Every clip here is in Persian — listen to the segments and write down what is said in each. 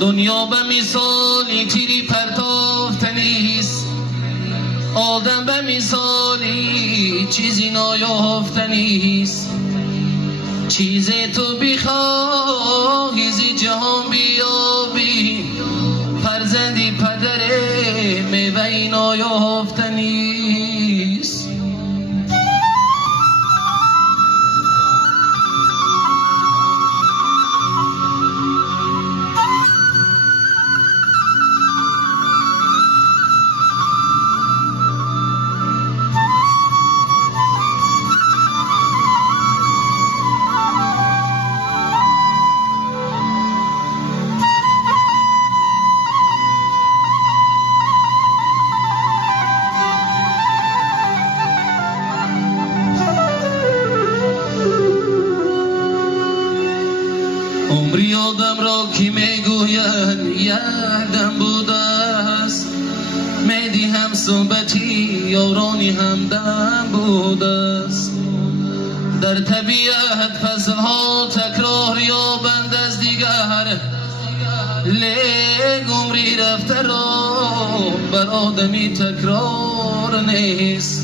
دنیا به مثالی تیری پرتافتنیست، آدم به مثالی چیزی نایافتنیست. چیز تو بخواهی زی جهان بیابی، فرزندی پدر میوه نایافتنیست. عمری آدم را که میگوید یادم بوده است، میدی هم صحبتی یارانی همدم بوده است. در طبیعت فصلها تکرار یابند از دیگر، لیک عمری رفته را بر آدمی تکرار نیست.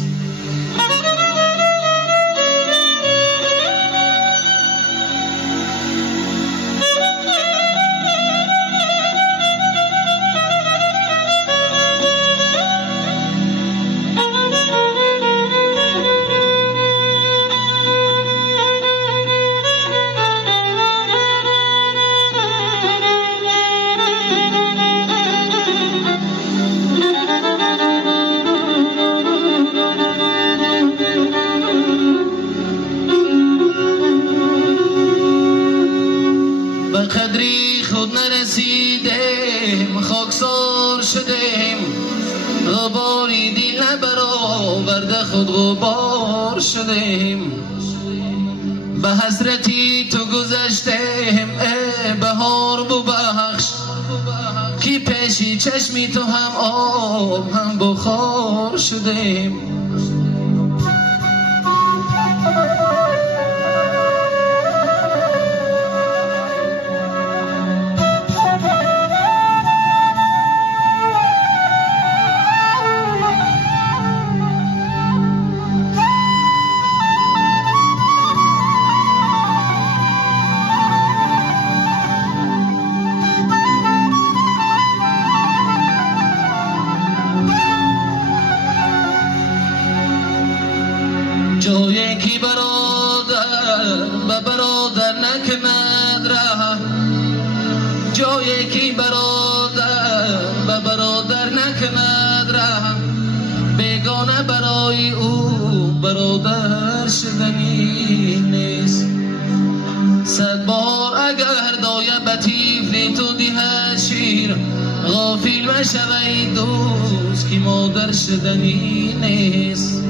قدری خود نرسیدیم، خاکسار شدیم، غباری دل نبرآورده خود غبار شدیم. به حسرتی تو گذشتیم ای بهار ببخش، که پیشی چشمی تو هم آب هم بخار شدیم. جایی که برادر به برادر نکند ره، جایی که برادر به برادر نکند ره، بیگانه برای او برادر شدنی نیست. صد بار اگر دایه به طفل تو دهد شیر، غافل مشوی دوست که مادر شدنی نیست.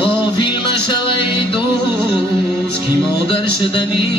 غافل مشوی دوست که مادر شدنی